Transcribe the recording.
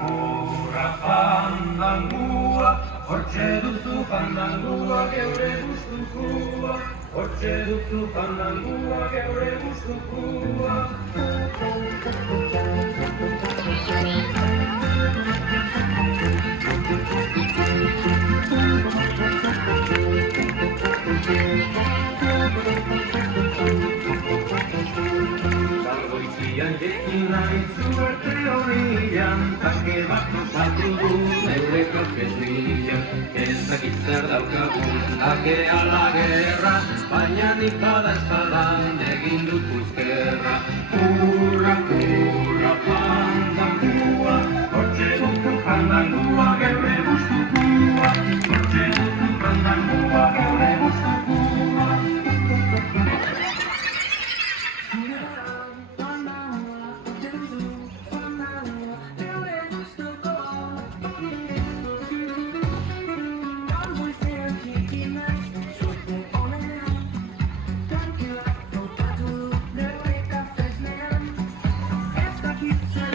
hurra, fandangua, hortxe duzu fandangua geure gustukua, hortxe duzu fandangua geure gustukua. Goizian jekin nahi zuerte horian, tanke bat topatu du neure kroketrian. Ez dakit zer daukagun, ake ala gerra, baina nik bada espadan egin dut puzkerra. Hurra, hurra, fandangua, hortxe duzu fandangua geure gustukua, hortxe duzu fandangua geure gustukua. Keep